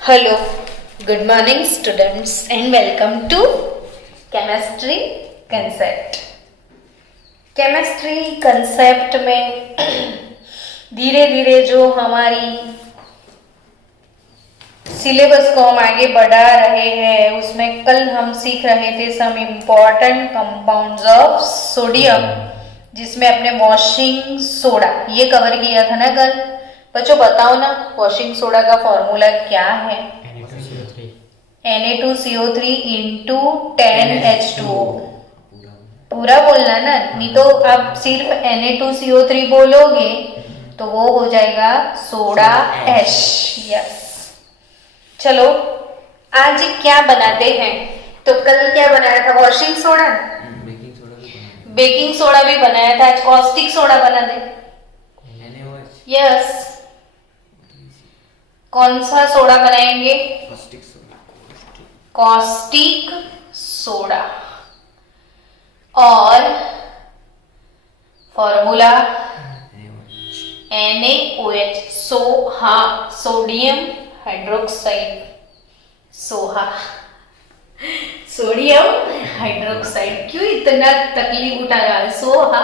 Hello, good morning students and welcome to Chemistry Concept. Chemistry concept में धीरे धीरे जो हमारी सिलेबस को हम आगे बढ़ा रहे हैं उसमें कल हम सीख रहे थे some important compounds of sodium, जिसमें अपने वॉशिंग सोडा ये कवर किया था ना कल। बच्चों बताओ ना, वॉशिंग सोडा का फॉर्मूला क्या है? Na2CO3 into 10H2O। पूरा बोलना ना, नहीं तो आप सिर्फ Na2CO3 बोलोगे तो वो हो जाएगा सोडा एश। यस, चलो आज क्या बनाते हैं? तो कल क्या बनाया था? वॉशिंग सोडा, बेकिंग सोडा भी बनाया था। आज कॉस्टिक सोडा बना दे। यस, कौन सा सोडा बनाएंगे? Caustic soda. और फॉर्मूला NaOH, सोहा, सोडियम हाइड्रोक्साइड। सोहा, सोडियम हाइड्रोक्साइड। क्यों इतना तकलीफ उठा रहा है? सोहा,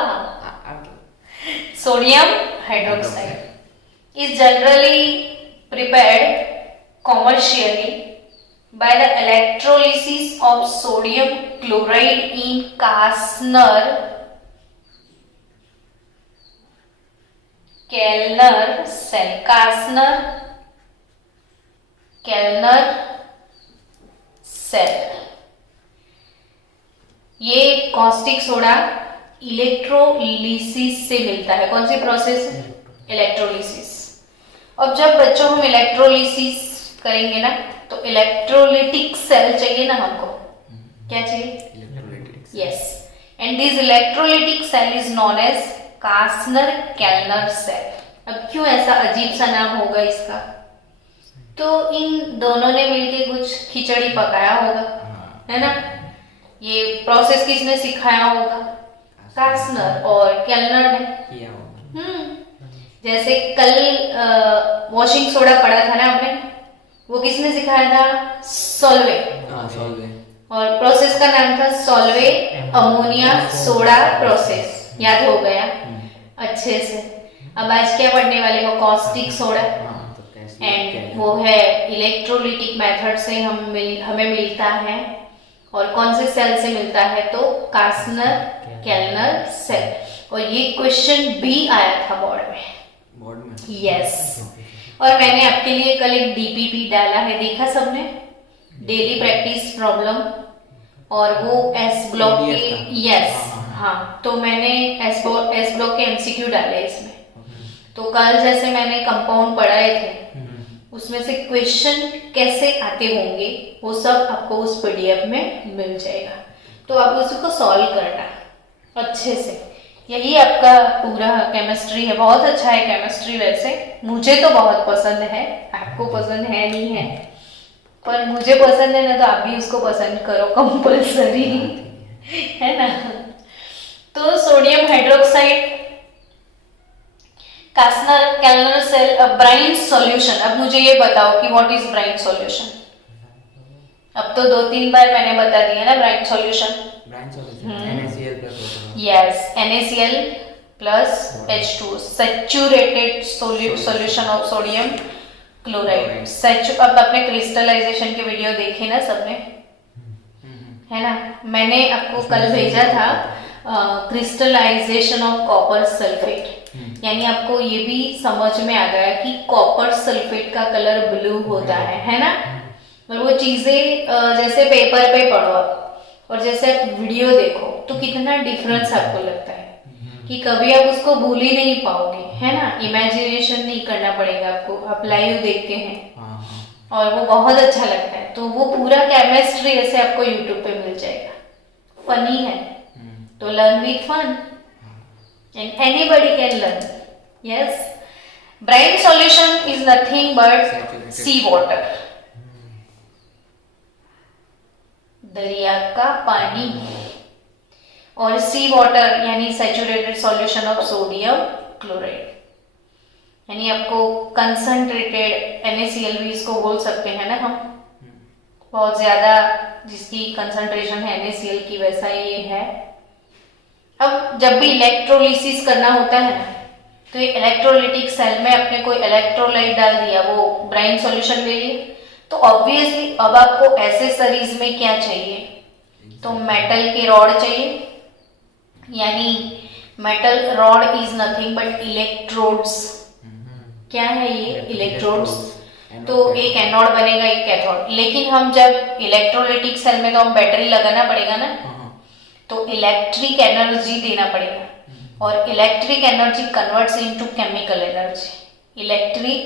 sodium hydroxide is generally prepared commercially by the electrolysis of sodium chloride in Kastner cell. Kellner cell। ये कॉस्टिक सोडा इलेक्ट्रोलिसिस से मिलता है। कौन सी प्रोसेस? इलेक्ट्रोलिसिस। अब जब बच्चों हम इलेक्ट्रोलिसिस करेंगे ना तो इलेक्ट्रोलिटिक सेल चाहिए ना हमको। क्या चाहिए? Yes, and this electrolytic cell is known as Castner Kellner cell. अब क्यों ऐसा अजीब सा नाम होगा इसका? तो इन दोनों ने मिलके कुछ खिचड़ी पकाया होगा, है ना? ये प्रोसेस किसने सिखाया होगा? कास्नर और केल्नर ने। जैसे कल वॉशिंग सोडा पढ़ा था ना आपने, वो किसने सिखाया था? सोल्वे। और प्रोसेस का नाम था सोल्वे अमोनिया सोडा प्रोसेस। याद हो गया अच्छे से? अब आज क्या पढ़ने वाले हो? Caustic soda. एंड वो है इलेक्ट्रोलिटिक मेथड से हमें मिलता है। और कौन से सेल से मिलता है? तो कास्नर केल्नर सेल। और ये क्वेश्चन भी आया था बोर्ड में। यस, और मैंने आपके लिए कल एक DPP डाला है, देखा सबने? Daily practice problem. और वो एस ब्लॉक के, यस हाँ, तो मैंने एस ब्लॉक के MCQ डाले इसमें। तो कल जैसे मैंने कंपाउंड पढ़ाए थे उसमें से क्वेश्चन कैसे आते होंगे वो सब आपको उस PDF में मिल जाएगा। तो आप उसको सॉल्व करना अच्छे से। यही आपका पूरा केमिस्ट्री है। बहुत अच्छा है केमिस्ट्री, वैसे मुझे तो बहुत पसंद है। आपको पसंद है नहीं है, पर मुझे पसंद है ना, तो आप भी उसको पसंद करो कंपल्सरी, है ना? तो sodium hydroxide, Castner Kellner cell, brine solution. अब मुझे ये बताओ कि व्हाट इज ब्राइन सॉल्यूशन? अब तो 2-3 बार मैंने बता दिया ना brine solution. Yes, NaCl plus H2O, saturated solution of sodium chloride. अब आपने क्रिस्टलाइजेशन के वीडियो देखे ना सबने, है ना? मैंने आपको कल भेजा था क्रिस्टलाइजेशन ऑफ कॉपर सल्फेट। यानी आपको ये भी समझ में आ गया कि कॉपर सल्फेट का कलर ब्लू होता है ना? और वो चीजें जैसे पेपर पे पढ़ो और जैसे आप वीडियो देखो तो कितना डिफरेंस आपको लगता है कि कभी आप उसको भूल ही नहीं पाओगे, है ना? इमेजिनेशन नहीं करना पड़ेगा आपको, आप लाइव देखते हैं और वो बहुत अच्छा लगता है। तो वो पूरा केमिस्ट्री ऐसे आपको यूट्यूब पे मिल जाएगा। फनी है, तो learn with fun and anybody can learn. Yes, brine solution is nothing but sea water, दरिया का पानी। और सी वाटर यानी saturated solution of sodium chloride. यानी आपको कंसंट्रेटेड NaCl भी इसको बोल सकते हैं ना हम, बहुत ज्यादा जिसकी कंसंट्रेशन है NaCl की, वैसा ये है। अब जब भी इलेक्ट्रोलिसिस करना होता है ना, तो ये इलेक्ट्रोलिटिक सेल में अपने कोई इलेक्ट्रोलाइट डाल दिया, वो ब्राइन सॉल्यूशन ले लिया, तो ऑब्वियसली अब आपको एसेसरीज में क्या चाहिए, तो मेटल के रॉड चाहिए, यानी metal rod is nothing but electrodes. क्या है ये? इलेक्ट्रोड्स। तो एक एनोड बनेगा, एक कैथोड। लेकिन हम जब इलेक्ट्रोलिटिक सेल में, तो हम बैटरी लगाना पड़ेगा ना, तो इलेक्ट्रिक एनर्जी देना पड़ेगा, और electric energy converts into chemical energy. Electric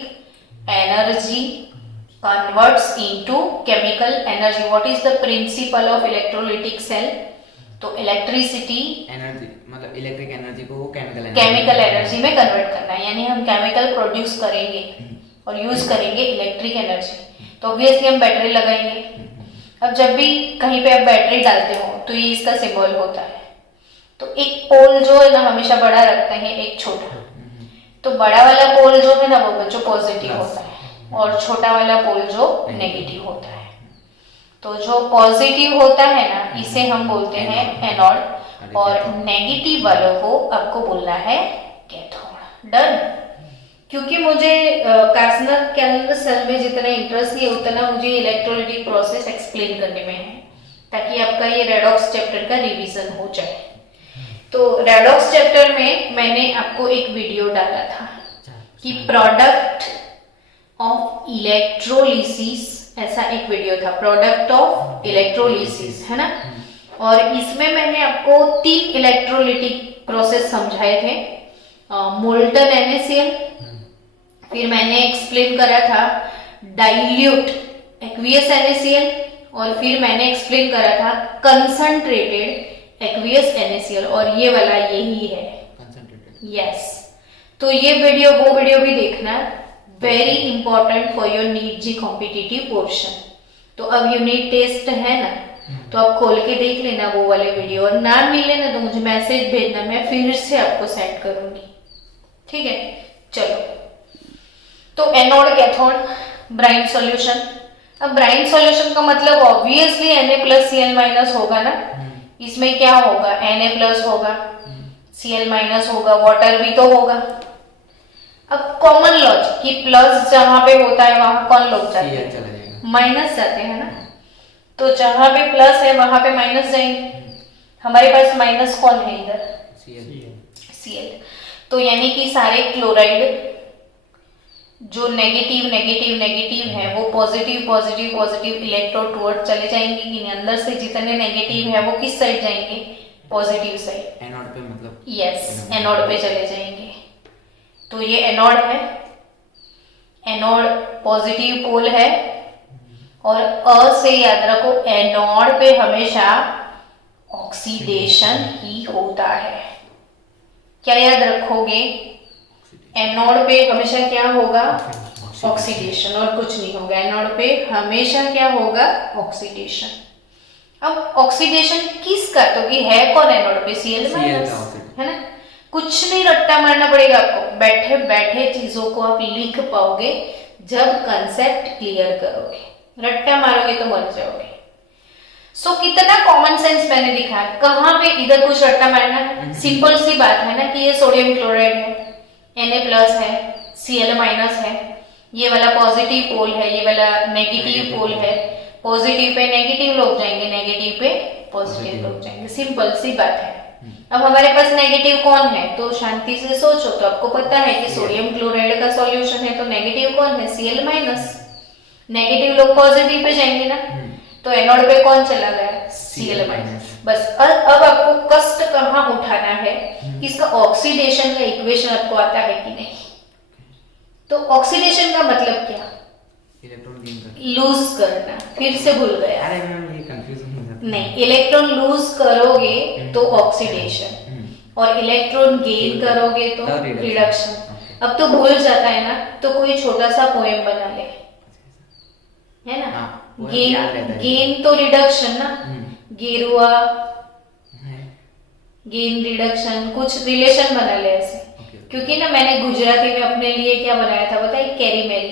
energy converts into chemical energy. What is the principle of electrolytic cell? तो इलेक्ट्रिसिटी एनर्जी मतलब इलेक्ट्रिक एनर्जी को केमिकल एनर्जी में कन्वर्ट करना है, यानी हम केमिकल प्रोड्यूस करेंगे और यूज करेंगे इलेक्ट्रिक एनर्जी। तो ऑब्वियसली हम बैटरी लगाएंगे। अब जब भी कहीं पे आप बैटरी डालते हो तो ये इसका सिंबल होता है। तो एक पोल जो है ना हमेशा बड़ा रखते हैं, एक छोटा। तो बड़ा वाला पोल जो है ना वो बच्चों पॉजिटिव होता है, और छोटा वाला पोल जो नेगेटिव होता है। तो जो पॉजिटिव होता है ना, इसे हम बोलते हैं एनोड, और नेगेटिव वालों को आपको बोलना है कैथोड। डन? क्योंकि मुझे कार्सनर कैल्विन सेल में जितना इंटरेस्ट नहीं, उतना मुझे इलेक्ट्रोलिटिक प्रोसेस एक्सप्लेन करने में है, ताकि आपका ये रेडॉक्स चैप्टर का रिवीजन हो जाए। तो रेडॉक्स चैप्टर में मैंने आपको एक वीडियो डाला था कि प्रोडक्ट ऑफ इलेक्ट्रोलिसिस, ऐसा एक वीडियो था, प्रोडक्ट ऑफ इलेक्ट्रोलिसिस, है ना। और इसमें मैंने आपको 3 इलेक्ट्रोलिटिक प्रोसेस समझाए थे। मोल्टन NaCl, फिर मैंने एक्सप्लेन करा था डाइल्यूट एक्वियस NaCl, और फिर मैंने एक्सप्लेन करा था कंसंट्रेटेड एक्वियस NaCl, और ये वाला यही है कंसंट्रेटेड। यस। तो ये वीडियो, वो वीडियो भी देखना, very important for your NEET JEE competitive portion. तो अब यूनिट टेस्ट है ना, तो आप खोल के देख लेना वो वाले वीडियो, और ना मिले ना तो मुझे मैसेज भेजना, मैं फिर से आपको सेंड करूंगी। ठीक है, चलो। तो एनोड, कैथोड, ब्राइन सॉल्यूशन। अब ब्राइन सॉल्यूशन का मतलब ऑब्वियसली Na+Cl- होगा ना। इसमें क्या होगा? Na+ होगा, Cl- होगा, वाटर भी तो होगा। अब कॉमन लॉजिक कि प्लस जहां पे होता है वहां कौन लोग जाते हैं? माइनस जाते हैं ना। तो जहां पे प्लस है वहां पे माइनस जाएंगे। हमारे पास माइनस कौन है इधर? Cl। तो यानी कि सारे क्लोराइड जो नेगेटिव है वो पॉजिटिव इलेक्ट्रोड टुवर्ड चले जाएंगे कि नहीं? अंदर से जितने नेगेटिव है वो किस साइड जाएंगे? पॉजिटिव साइड, एनोड पे मतलब। यस, एनोड पे चले जाएंगे। तो ये एनोड है, एनोड पॉजिटिव पोल है, और अ से याद रखो एनोड पे हमेशा ऑक्सीडेशन ही होता है। क्या याद रखोगे? एनोड पे हमेशा क्या होगा? ऑक्सीडेशन, और कुछ नहीं होगा। एनोड पे हमेशा क्या होगा? ऑक्सीडेशन। अब ऑक्सीडेशन किसका? तो कि है कौन एनोड पे? Cl-, है ना। कुछ नहीं रट्टा मारना पड़ेगा आपको, बैठे बैठे चीजों को आप लिख पाओगे जब कंसेप्ट क्लियर करोगे। रट्टा मारोगे तो मर जाओगे। सो कितना कॉमन सेंस मैंने दिखाया। कहां पे इधर कुछ रट्टा मारना है? सिंपल सी बात है ना कि ये सोडियम क्लोराइड है, Na+ है, Cl- है, ये वाला पॉजिटिव पोल है, ये वाला नेगेटिव पोल है। पॉजिटिव पे नेगेटिव लोग जाएंगे, नेगेटिव पे पॉजिटिव लोग जाएंगे। सिंपल सी बात है। अब हमारे पास नेगेटिव कौन है? तो शांति से सोचो, तो आपको पता है कि सोडियम क्लोराइड का सॉल्यूशन है, तो नेगेटिव कौन है? Cl-। नेगेटिव लोग पॉजिटिव पे जाएंगे ना, तो एनोड पे कौन चला गया? Cl-। बस अब आपको कष्ट कहाँ उठाना है? इसका ऑक्सीडेशन का इक्वेशन आपको आता है कि नहीं? तो ऑक्सीडेशन का मतलब क्या? इलेक्ट्रॉन गेन लूज करना। फिर से भूल गया। अरे मैम ये कंफ्यूजन हो जाता है। नहीं, इलेक्ट्रॉन लूज करोगे तो ऑक्सीडेशन, और इलेक्ट्रॉन गेन करोगे तो रिडक्शन। अब तो भूल जाता है ना, तो कोई छोटा सा पोएम बना ले, है ना। गेन तो रिडक्शन ना, गेरुआ गेन रिडक्शन, कुछ रिलेशन बना ले ऐसे। क्योंकि ना मैंने गुजराती में अपने लिए क्या बनाया था बताइए, कैरी मैरी।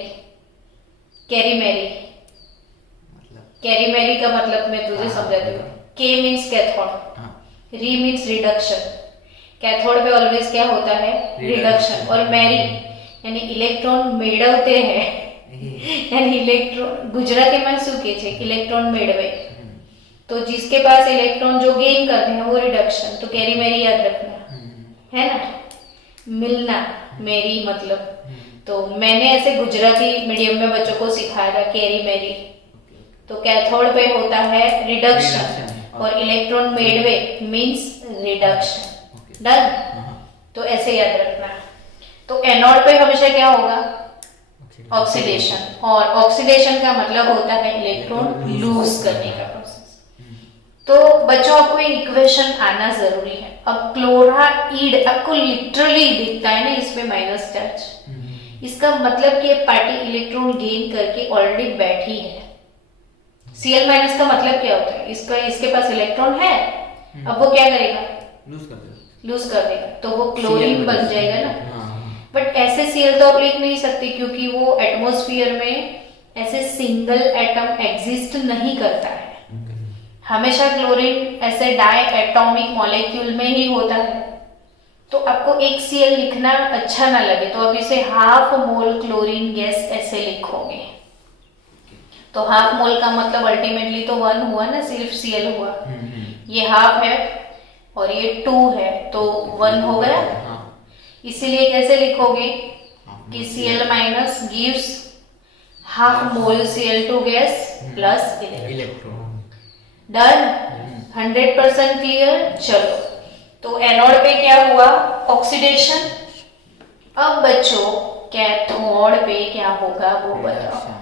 कैरी मैरी, मतलब कैरी मैरी का मतलब मैं तुझे हाँ, समझाती हूँ। के मीन्स कैथोड, हाँ री मीन्स रिडक्शन। कैथोड पे ऑलवेज क्या होता है, रिडक्शन। और मैरी यानी इलेक्ट्रॉन मेळवते हैं यानी इलेक्ट्रॉन गुजराती में શું કહે છે, इलेक्ट्रॉन मेळवे। तो जिसके पास इलेक्ट्रॉन जो गेन करते हैं वो रिडक्शन। तो कैरी मैरी याद रखना, है ना। मिलना, मेरी मतलब। तो मैंने ऐसे गुजराती मीडियम में बच्चों को सिखाया था कैरी मैरी। तो कैथोड पे होता है रिडक्शन और इलेक्ट्रॉन मेळवे मीन्स रिडक्शन। डन। तो ऐसे याद रखना। तो एनोड पे हमेशा क्या होगा, ऑक्सीडेशन। और ऑक्सीडेशन का मतलब होता है इलेक्ट्रॉन लूज करने का प्रोसेस। तो बच्चों आपको ये इक्वेशन आना जरूरी है। अब क्लोराइड आपको लिटरली दिखता है ना इसमें माइनस चार्ज, इसका मतलब कि पार्टी इलेक्ट्रॉन गेन करके ऑलरेडी बैठी है। Cl माइनस का मतलब क्या होता है, इसका इसके पास इलेक्ट्रॉन है, अब वो क्या करेगा, लूज कर देगा। तो वो क्लोरीन बन जाएगा ना। बट ऐसे Cl तो आप लिख नहीं सकते क्योंकि वो एटमॉस्फेयर में ऐसे सिंगल एटम एग्जिस्ट नहीं करता है। हमेशा क्लोरीन ऐसे डाई एटॉमिक मॉलिक्यूल में ही होता है। तो आपको एक Cl लिखना अच्छा ना लगे तो आप इसे हाफ मोल क्लोरीन गैस ऐसे लिखोगे। तो हाफ मोल का मतलब अल्टीमेटली तो 1 हुआ ना, सिर्फ Cl हुआ। ये हाफ है और ये 2 है तो 1 हो गया। इसीलिए कैसे लिखोगे कि Cl minus gives half mole Cl2 gas plus electron. Done. 100% clear. चलो तो एनोड पे क्या हुआ, ऑक्सीडेशन। अब बच्चों कैथोड पे क्या होगा वो बताओ,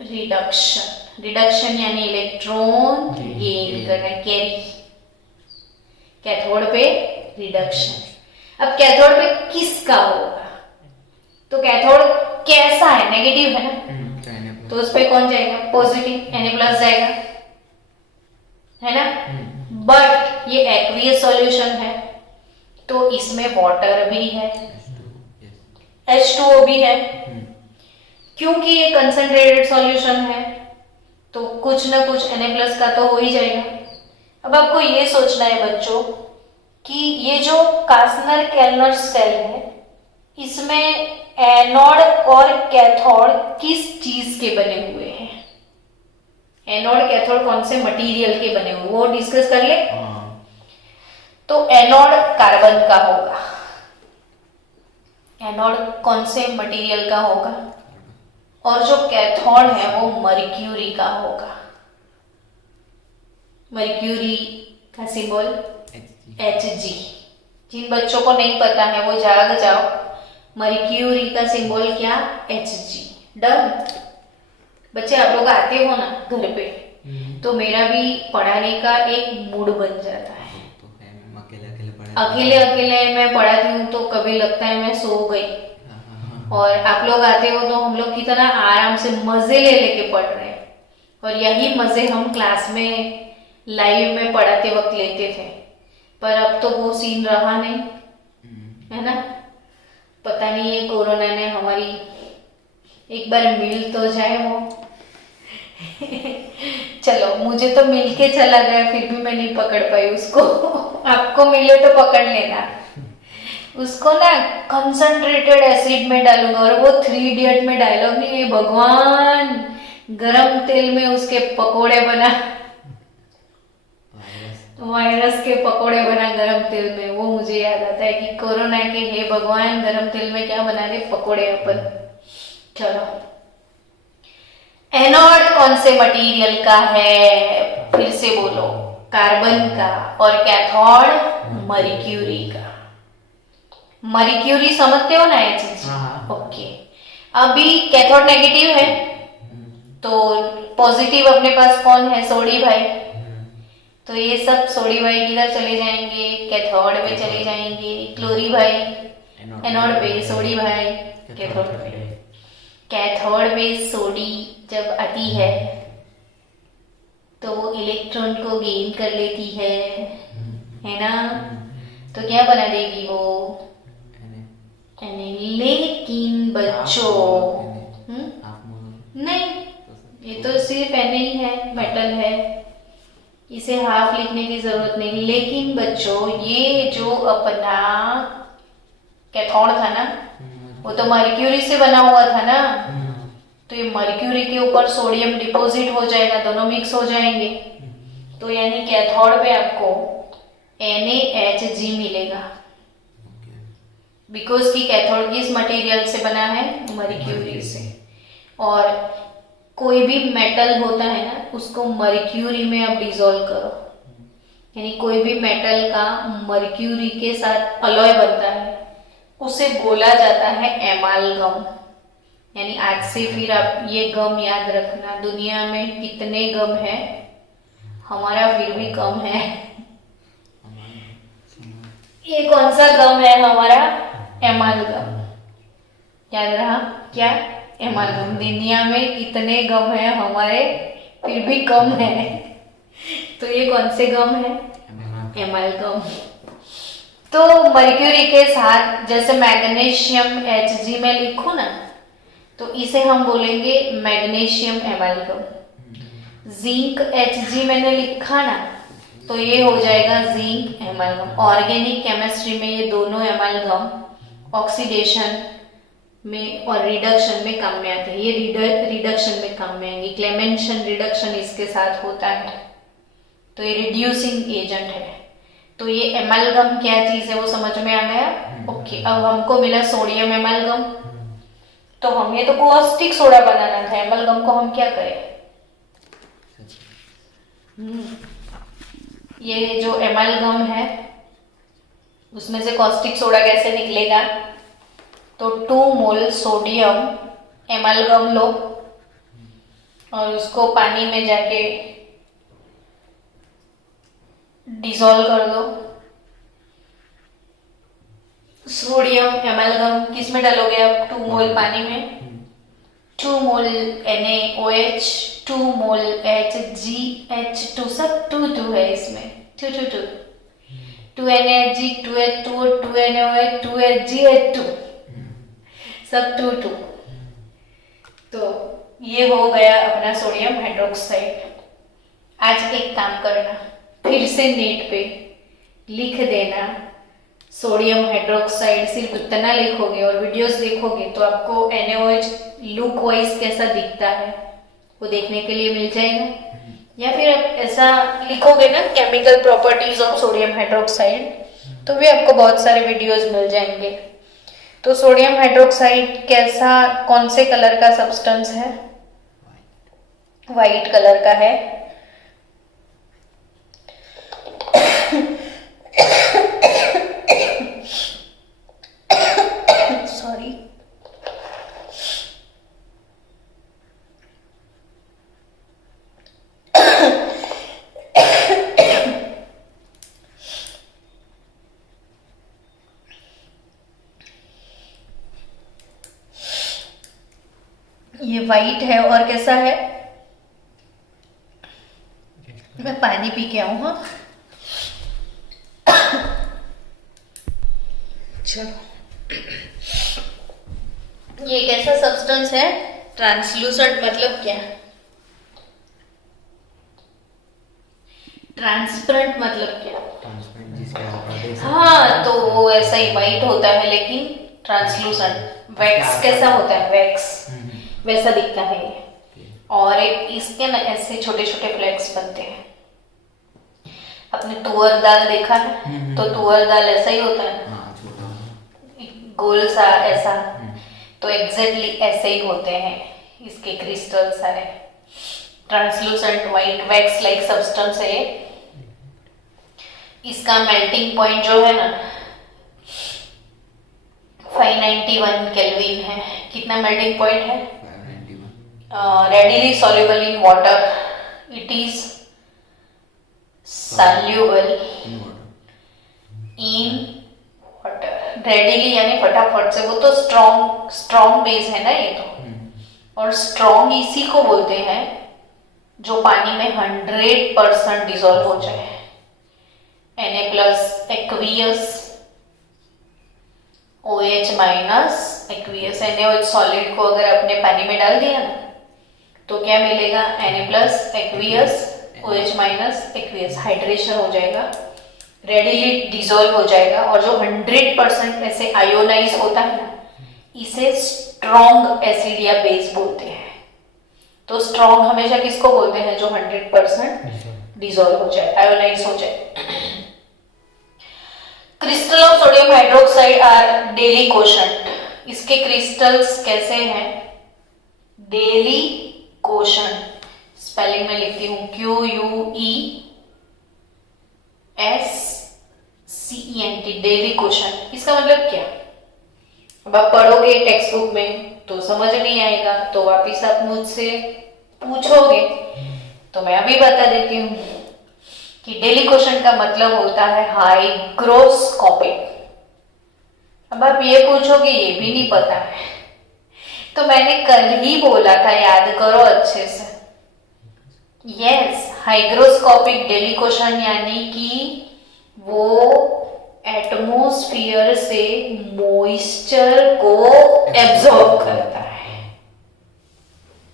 रिडक्शन। रिडक्शन यानी इलेक्ट्रॉन गेन करना, कैरी। कैथोड पे रिडक्शन। अब कैथोड पे किसका होगा, तो कैथोड कैसा है, नेगेटिव है ना, तो उस पे कौन जाएगा, पॉजिटिव, Na+ जाएगा, है ना। बट ये एक्वियस सॉल्यूशन है तो इसमें वाटर भी है, H2O भी है। क्योंकि ये कंसंट्रेटेड सॉल्यूशन है तो कुछ ना कुछ Na+ का तो हो ही जाएगा। अब आपको ये सोचना है बच्चों कि ये जो कास्नर केल्नर सेल है इसमें एनोड और कैथोड किस चीज के बने हुए हैं। एनोड कैथोड कौन से मटेरियल के बने हुए वो डिस्कस कर ले। तो एनोड कार्बन का होगा। एनोड कौन से मटेरियल का होगा, और जो कैथोड है वो मर्क्यूरी का होगा। मर्क्यूरी का सिंबल Hg। जिन बच्चों को नहीं पता है वो जाग जाओ, मर्क्यूरी का सिंबल क्या, Hg। डन। बच्चे आप लोग आते हो ना घर पे तो मेरा भी पढ़ाने का एक मूड बन जाता है। अकेले अकेले मैं पढ़ाती हूँ तो कभी लगता है मैं सो गई, और आप लोग आते हो तो हम लोग कितना आराम से मजे ले लेके पढ़ रहे हैं। और यही मजे हम क्लास में लाइव में पढ़ाते वक्त लेते थे, पर अब तो वो सीन रहा नहीं, है ना। पता नहीं ये कोरोना ने हमारी एक बार मिल तो जाए वो चलो मुझे तो मिल के चला गया, फिर भी मैं नहीं पकड़ पाई उसको आपको मिले तो पकड़ लेना उसको ना। कंसंट्रेटेड एसिड में डालूंगा, और वो 3 इडियट में डायलॉग नहीं है, भगवान गरम तेल में उसके पकोड़े बना, वायरस के पकोड़े बना गरम तेल में। वो मुझे याद आता है कि कोरोना के हे भगवान गरम तेल में क्या बना रहे, पकोड़े अपन। चलो एनोड कौन से मटेरियल का है, फिर से बोलो, कार्बन का, और कैथोड मर्क्यूरी का। मर्क्यूरी समझते हो ना ये चीज, ओके। अभी कैथोड नेगेटिव है तो पॉजिटिव अपने पास कौन है, सोडी भाई। तो ये सब सोडी भाई किधर चले जाएंगे, कैथोड में चले जाएंगे। क्लोरी भाई एनोड पे, सोडी भाई कैथोड पे। कैथोड में सोडी जब आती है तो वो इलेक्ट्रॉन को गेन कर लेती है ना। तो क्या बना देगी वो? एने लेकिन बच्चों आप नहीं, ये तो सिर्फ एन ही है, मेटल है, इसे हाफ लिखने की जरूरत नहीं। लेकिन बच्चों ये जो अपना कैथोड था ना, वो तो मर्क्यूरी से बना हुआ था ना, तो ये मर्क्यूरी के ऊपर सोडियम डिपॉजिट हो जाएगा, दोनों मिक्स हो जाएंगे, तो यानी कैथोड पे आपको NaHG मिलेगा, बिकॉज की कैथोड किस मटेरियल से बना है? मर्क्यूरी से। और कोई भी मेटल होता है ना, उसको मर्क्यूरी में आप डिसॉल्व करो, यानी कोई भी मेटल का मर्क्यूरी के साथ अलॉय बनता है, उसे बोला जाता है एमालगम। यानी आज से फिर आप ये गम याद रखना, दुनिया में कितने गम है, हमारा फिर भी कम है। ये कौन सा गम है हमारा? एमालगम। याद रहा क्या? एमालगम। दुनिया में कितने गम है हमारे, फिर भी कम है, तो ये कौन से गम है? एमालगम। तो मर्क्यूरी के साथ जैसे मैग्नीशियम Hg में लिखो ना, तो इसे हम बोलेंगे मैग्नीशियम एमालगम। जिंक Hg मैंने लिखा ना, तो ये हो जाएगा जिंक एमालगम। ऑर्गेनिक केमिस्ट्री में ये दोनों एमालगम ऑक्सीडेशन में और रिडक्शन में काम में आते हैं, ये रिडक्शन में काम में आएंगे। क्लेमेंशन रिडक्शन इसके साथ होता है, तो ये रिड्यूसिंग एजेंट है। तो ये एमालगम क्या चीज है वो समझ में आ गया? ओके। अब हमको मिला सोडियम एमालगम, तो हमें तो कॉस्टिक सोडा बनाना था, एमालगम को हम क्या करें? ये जो एमालगम है उसमें से कॉस्टिक सोडा कैसे निकलेगा? तो 2 मोल सोडियम एमालगम लो और उसको पानी में जाके डिसॉल्व कर दो। सोडियम एमालगम किस में डालोगे आप? 2 मोल पानी में, 2 मोल NaOH, 2 मोल HgH2, सब 2 है इसमें, 2 NaHg, 2H2O, 2 NaOH, 2 HgH2, सब 2 तो ये हो गया अपना सोडियम हाइड्रोक्साइड। आज एक काम करना, फिर से नेट पे लिख देना सोडियम हाइड्रोक्साइड, सिर्फ इतना लिखोगे और वीडियोस देखोगे तो आपको NaOH लुक वाइज कैसा दिखता है वो देखने के लिए मिल जाएगा। या फिर आप ऐसा लिखोगे ना chemical properties of sodium hydroxide, तो भी आपको बहुत सारे वीडियोस मिल जाएंगे। तो सोडियम हाइड्रोक्साइड कैसा, कौन से कलर का सब्सटेंस है? वाइट कलर का है। सॉरी। ये वाइट है और कैसा है? मैं पानी पी के आऊं। हाँ चलो, ये कैसा सब्सटेंस है? ट्रांसलूसेंट मतलब क्या? ट्रांसपेरेंट मतलब क्या? ट्रांसपेरेंट जिसके आप देख सकते हाँ, तो वो ऐसा ही वाइट होता है लेकिन ट्रांसलूसेंट। वैक्स कैसा होता है? वैक्स वैसा दिखता है ये। और इसके ना ऐसे छोटे छोटे फ्लेक्स बनते हैं। आपने तुअर दाल देखा है? तो तुअर दाल ऐसा ही होता है, हाँ, छोटा गोल सा ऐसा, तो एग्जैक्टली ऐसे ही होते हैं इसके क्रिस्टल सारे। Translucent white wax like substance है ये। इसका मेल्टिंग पॉइंट जो है ना 591 केल्विन है। कितना मेल्टिंग पॉइंट है? 591। Readily soluble in water, it is soluble in water. Readily यानी फटाफट से, वो तो स्ट्रॉन्ग बेस है ना ये तो। और स्ट्रॉन्ग इसी को बोलते हैं जो पानी में 100% डिसॉल्व हो जाए। Na+ aqueous OH minus aqueous. NaOH solid को अगर अपने पानी में डाल दिया ना तो क्या मिलेगा, Na plus aqueous OH minus aqueous, hydration हो जाएगा, रेडिली डिसॉल्व हो जाएगा। और जो 100% ऐसे आयोनाइज होता है ना, इसे स्ट्रॉन्ग एसिड या बेस बोलते हैं। तो स्ट्रॉन्ग हमेशा किसको बोलते हैं, जो 100% डिसॉल्व हो जाए, आयोनाइज हो जाए। Crystal of sodium hydroxide are deliquescent. इसके क्रिस्टल्स कैसे हैं, डेली कोशंट। स्पेलिंग में लिखती हूं QUESCENT, डेली कोशंट। इसका मतलब क्या, अब आप पढ़ोगे टेक्स्ट बुक में तो समझ नहीं आएगा, तो वापिस आप मुझसे पूछोगे तो मैं अभी बता देती हूँ कि डेली कोशंट का मतलब होता है हाइग्रोस्कोपिक। अब आप ये पूछोगे ये भी नहीं पता है, तो मैंने कल ही बोला था, याद करो अच्छे से। यस, हाइग्रोस्कोपिक डेली कोशंट यानी कि वो एटमॉस्फेयर से मॉइस्चर को एब्जॉर्ब करता है,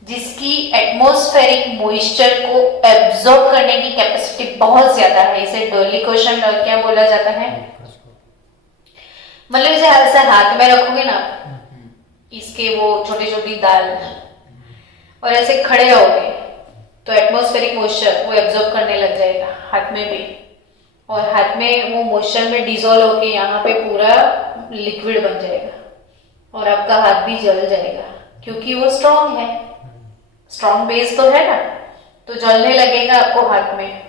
जिसकी एटमॉस्फेरिक मॉइस्चर को एब्जॉर्ब करने की कैपेसिटी बहुत ज्यादा है। इसे डेली कोशंट और क्या बोला जाता है, मतलब इसे ऐसे हाथ में रखोगे ना, इसके वो छोटी छोटी दाल, और ऐसे खड़े रहोगे तो एटमॉस्फेरिक मॉइस्चर वो एब्जॉर्ब करने लग जाएगा हाथ में भी, और हाथ में वो मॉइस्चर में डिसॉल्व होके यहाँ पे पूरा लिक्विड बन जाएगा और आपका हाथ भी जल जाएगा, क्योंकि वो स्ट्रॉन्ग है, स्ट्रॉन्ग बेस तो है ना, तो जलने लगेगा आपको हाथ में।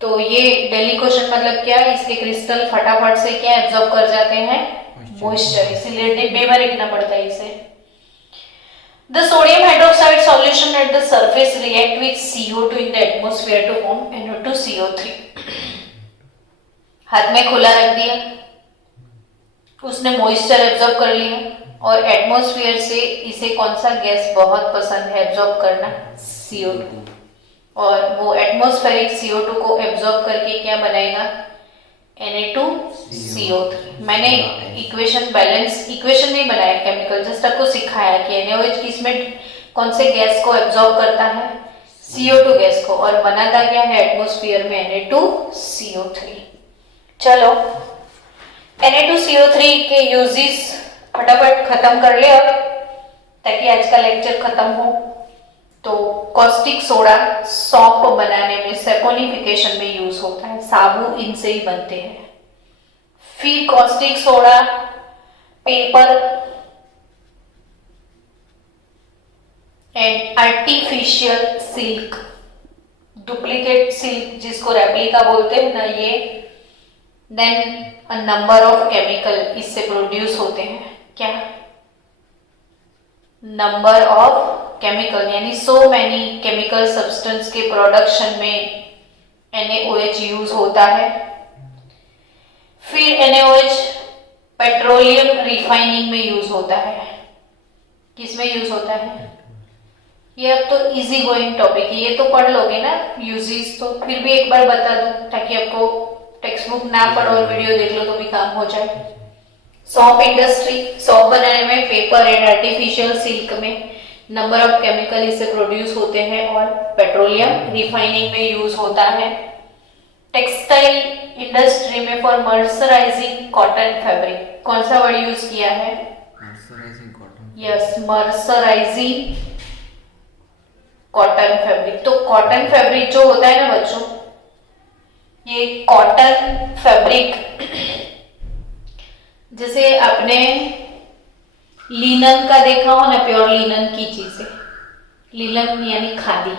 तो ये डेली कोशंट मतलब क्या है, इसके क्रिस्टल फटाफट से क्या एब्जॉर्ब कर जाते हैं, मॉइस्चर, इसीलिए डिब्बे में रखना पड़ता है इसे। The sodium hydroxide solution at the surface react with CO2 in the atmosphere to form NO2CO3। हाथ में खुला रख दिया, उसने मॉइस्चर एब्जॉर्ब कर लिया, और एटमॉस्फेयर से इसे कौन सा गैस बहुत पसंद है एब्जॉर्ब करना, CO2, और वो एटमॉस्फेरिक CO2 को एब्जॉर्ब करके क्या बनाएगा, Na2CO3। मैंने इक्वेशन बैलेंस इक्वेशन नहीं बनाया केमिकल, जस्ट आपको सिखाया कि NaOH किसमें कौन से गैस को एब्जॉर्ब करता है, CO2 गैस को, और बनाता क्या है एटमॉस्फेयर में, Na2CO3। चलो Na2CO3 के यूजेस फटाफट खत्म कर ले अब, ताकि आज का लेक्चर खत्म हो। तो कॉस्टिक सोडा सौंप बनाने में, सैपोनिफिकेशन में यूज होता है, साबु इनसे ही बनते हैं। फिर caustic soda paper and artificial silk, duplicate silk जिसको रेप्लिका बोलते हैं ना, ये then a number of chemical इससे प्रोड्यूस होते हैं। क्या, नंबर ऑफ केमिकल, यानी सो मैनी केमिकल सब्सटेंस के प्रोडक्शन में NaOH यूज होता है। फिर NaOH पेट्रोलियम रिफाइनिंग में यूज होता है। किसमें यूज होता है, ये अब तो इजी गोइंग टॉपिक है, ये तो पढ़ लोगे ना यूजेस, तो फिर भी एक बार बता दूं ताकि आपको टेक्स्ट बुक ना पढ़ो और वीडियो देख लो तो भी काम हो जाए। सौंप इंडस्ट्री, सौंप बनाने में, पेपर एंड आर्टिफिशियल सिल्क में नंबर ऑफ केमिकल इससे प्रोड्यूस होते हैं, और पेट्रोलियम रिफाइनिंग में यूज होता है। टेक्सटाइल इंडस्ट्री में फॉर मर्सराइजिंग कॉटन फैब्रिक, कौन सा वर्ड यूज किया है, मर्सराइजिंग कॉटन, यस, मर्सराइजिंग कॉटन फैब्रिक। तो कॉटन फैब्रिक जो होता है ना बच्चों, ये कॉटन फैब्रिक, जैसे आपने लिनन का देखा हो ना, प्योर लिनन की चीजें, लिनन यानी खादी,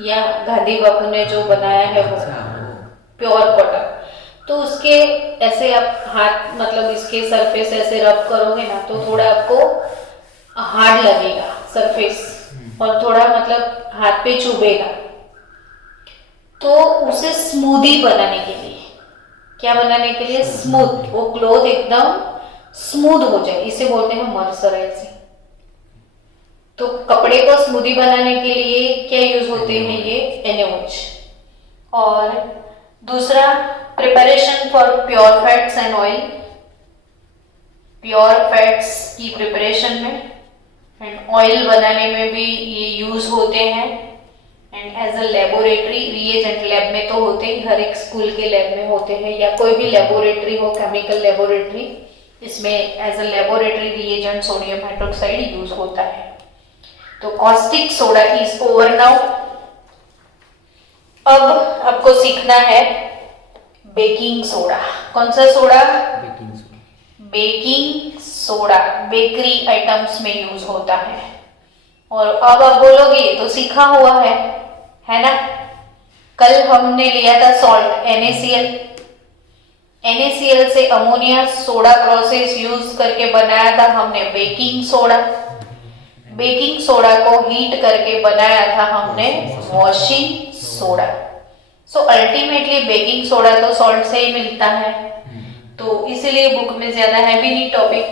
या गांधी बापू ने जो बनाया है वो प्योर कॉटन। तो उसके ऐसे आप हाथ, मतलब इसके सरफेस ऐसे रब करोगे ना तो थोड़ा आपको हार्ड लगेगा सरफेस, और थोड़ा मतलब हाथ पे चुभेगा। तो उसे स्मूदी बनाने के लिए, क्या बनाने के लिए, स्मूथ, वो क्लॉथ एकदम स्मूथ हो जाए, इसे बोलते हैं मर्सराइजिंग। तो कपड़े को स्मूदी बनाने के लिए क्या यूज होते हैं, ये NaOH। और दूसरा, preparation for pure fats and oil, pure fats की प्रिपरेशन में एंड ऑयल बनाने में भी ये यूज होते हैं and as a laboratory reagent lab में तो होते ही, हर एक स्कूल के लैब में होते हैं या कोई भी लेबोरेटरी हो, केमिकल लेबोरेटरी, इसमें as a laboratory reagent sodium hydroxide use होता है। तो caustic soda is over now. अब आपको सीखना है बेकिंग सोडा। कौन सा सोडा? Baking soda. Baking soda bakery items में यूज होता है। और अब आप बोलोगे ये तो सीखा हुआ है ना? कल हमने लिया था सॉल्ट NaCl। NaCl से अमोनिया सोडा प्रोसेस यूज करके बनाया था हमने बेकिंग सोडा। बेकिंग सोडा को हीट करके बनाया था हमने washing soda. So ultimately baking soda तो सॉल्ट से ही मिलता है, तो इसीलिए बुक में ज्यादा है भी नहीं टॉपिक।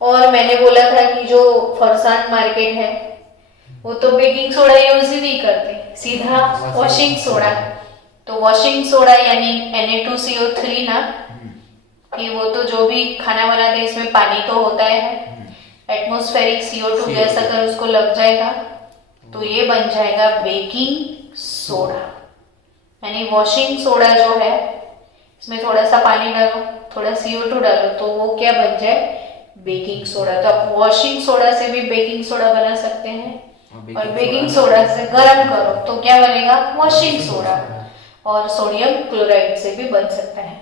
और मैंने बोला था कि जो फरसान मार्केट है वो तो बेकिंग सोडा यूज ही नहीं करते, सीधा वॉशिंग सोडा। तो वॉशिंग सोडा यानी Na2CO3 ना, कि वो तो जो भी खाना बनाते हैं इसमें पानी तो होता है, एटमॉस्फेरिक CO2 गैस अगर उसको लग जाएगा तो ये बन जाएगा बेकिंग सोडा। यानी वॉशिंग सोडा जो है इसमें थोड़ा सा पानी डालो, थोड़ा CO2 डालो तो वो क्या बन जाए? Baking soda. तो आप वॉशिंग सोडा से भी बेकिंग सोडा बना सकते हैं और बेकिंग सोडा से गर्म करो तो क्या बनेगा? Washing soda. और सोडियम क्लोराइड से भी बन सकता है।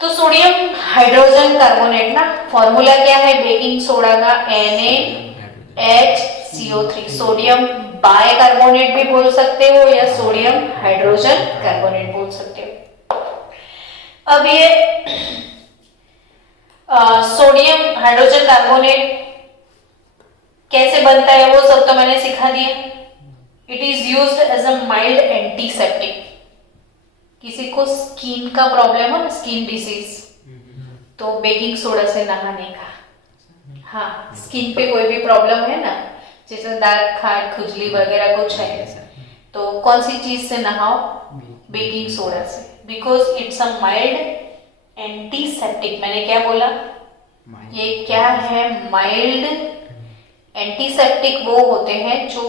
तो सोडियम हाइड्रोजन कार्बोनेट ना, फॉर्मूला क्या है बेकिंग सोडा का? NaHCO3। सोडियम बाइकार्बोनेट भी बोल सकते हो या सोडियम हाइड्रोजन कार्बोनेट बोल सकते हो। अब ये सोडियम हाइड्रोजन कार्बोनेट कैसे बनता है वो सब तो मैंने सिखा दिया। It is used as a mild antiseptic. किसी को स्किन का प्रॉब्लम हो ना, स्किन डिसीज, तो बेकिंग सोडा से नहाने का। हाँ, स्किन पे कोई भी प्रॉब्लम है ना, जैसे दाग, खाज, खुजली वगैरह कुछ है, तो कौन सी चीज से नहाओ? बेकिंग सोडा से, because it's a mild antiseptic. मैंने क्या बोला? ये क्या है? माइल्ड एंटीसेप्टिक वो होते हैं जो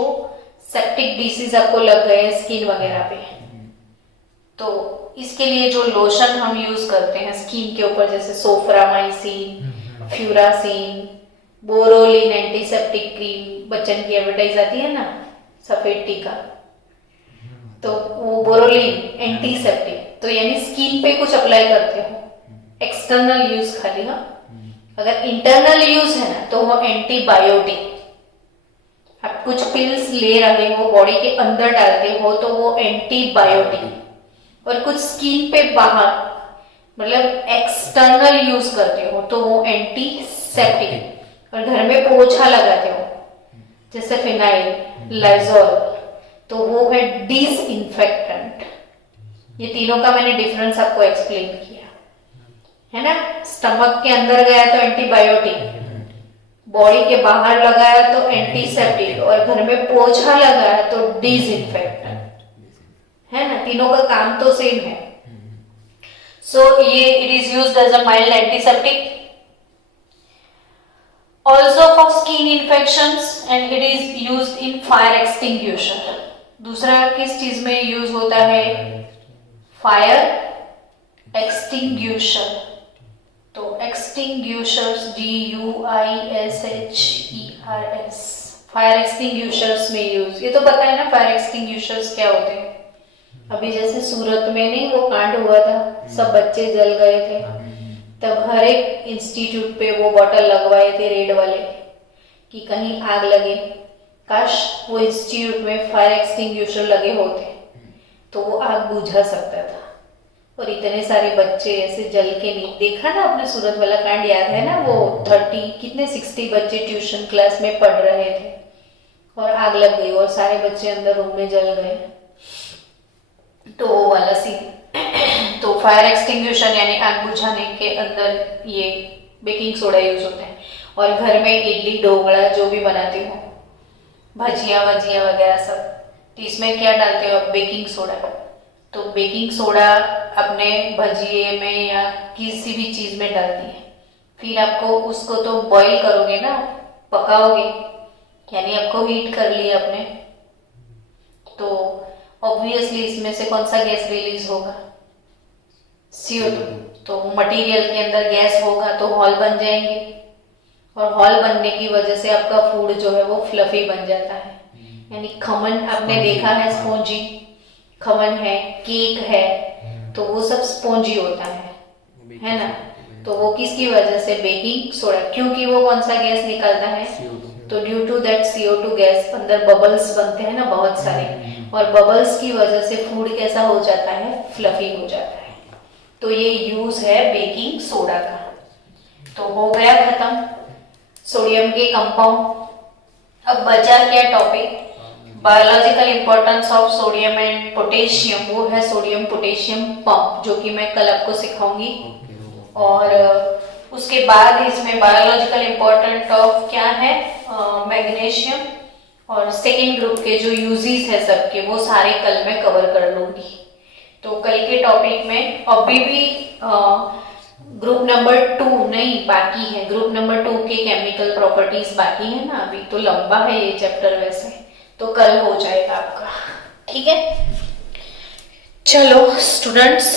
सेप्टिक डिसीज आपको लग गए स्किन वगैरह पे, तो इसके लिए जो लोशन हम यूज करते हैं स्किन के ऊपर, जैसे Soframycin, Furacin, Boroline antiseptic cream, Bachchan की एडवर्टाइज आती है ना, सफेद टीका, तो वो बोरोलिन एंटीसेप्टिक। तो यानी स्किन पे कुछ अप्लाई करते हो, एक्सटर्नल यूज खाली। हाँ, अगर इंटरनल यूज है ना तो वो एंटीबायोटिक। आप कुछ पिल्स ले रहे हो, बॉडी के अंदर डालते हो तो वो एंटीबायोटिक। और कुछ स्किन पे बाहर मतलब एक्सटर्नल यूज करते हो तो वो एंटीसेप्टिक। और घर में पोछा लगाते हो जैसे फिनाइल, लाइजॉल, तो वो है डिसइंफेक्टेंट। ये तीनों का मैंने डिफरेंस आपको एक्सप्लेन किया है ना। स्टमक के अंदर गया तो एंटीबायोटिक, बॉडी के बाहर लगाया तो एंटीसेप्टिक, और घर में पोछा लगाया तो डिसइंफेक्टेंट, है ना। तीनों का काम तो सेम है। सो ये it is used as a mild antiseptic, also for skin infections, and it is used in fire extinguisher. दूसरा किस चीज में यूज होता है? Fire extinguisher. तो एक्सटिंग्विशर्स, GUISHERS, फायर एक्सटिंग्विशर्स में यूज। ये तो पता है ना फायर एक्सटिंग्विशर्स क्या होते हैं। अभी जैसे सूरत में नहीं वो कांड हुआ था, सब बच्चे जल गए थे, तब हर एक इंस्टीट्यूट पे वो बॉटल लगवाए थे रेड वाले कि कहीं आग लगे। काश वो इंस्टीट्यूट में फायर एक्सटिंग्विशर लगे होते तो वो आग बुझा सकता था। और इतने सारे बच्चे ऐसे जल के नहीं, देखा ना आपने सूरत वाला कांड, याद है ना? वो 60 बच्चे ट्यूशन क्लास में पढ़ रहे थे और आग लग गई और सारे बच्चे अंदर रूम में जल गए, तो वो वाला सीन। तो फायर एक्सटिंग्विशर यानी आग बुझाने के अंदर ये बेकिंग सोडा यूज होता है। और घर में इडली ढोकला जो भी बनाते हो, भजिया वगैरह सब, तो इसमें क्या डालते हो आप? Baking soda. तो बेकिंग सोडा अपने भजिए में या किसी भी चीज में डाल दिए, फिर आपको उसको तो बॉईल करोगे ना, पकाओगे, यानी आपको हीट कर लिया आपने, तो ऑब्वियसली इसमें से कौन सा गैस रिलीज होगा? CO2। तो मटेरियल के अंदर गैस होगा तो हॉल बन जाएंगे, और हॉल बनने की वजह से आपका फूड जो है वो फ्लफी बन जाता है। यानी खमन आपने देखा है, स्पॉन्जी खमन है, केक है, तो वो सब स्पॉन्जी होता है ना? तो वो किसकी वजह से? Baking soda. क्योंकि वो कौन सा गैस निकलता है? तो due to that CO2 gas अंदर बबल्स बनते हैं ना बहुत सारे, और बबल्स की वजह से फूड कैसा हो जाता है? फ्लफी हो जाता है। तो ये यूज है बेकिंग सोडा का। तो हो गया खत्म सोडियम के कंपाउंड। अब बचा क्या topic? Biological importance of sodium and potassium. वो है सोडियम पोटेशियम पंप, जो कि मैं कल आपको सिखाऊंगी। और उसके बाद इसमें बायोलॉजिकल इंपॉर्टेंट ऑफ क्या है? मैग्नीशियम, और सेकेंड ग्रुप के जो यूजेस है सबके, वो सारे कल मैं कवर कर लूंगी। तो कल के टॉपिक में अभी भी ग्रुप नंबर 2 नहीं बाकी है, ग्रुप नंबर 2 के केमिकल प्रॉपर्टीज बाकी है ना, अभी तो लंबा है ये चैप्टर वैसे, तो कल हो जाएगा आपका। ठीक है, चलो स्टूडेंट्स,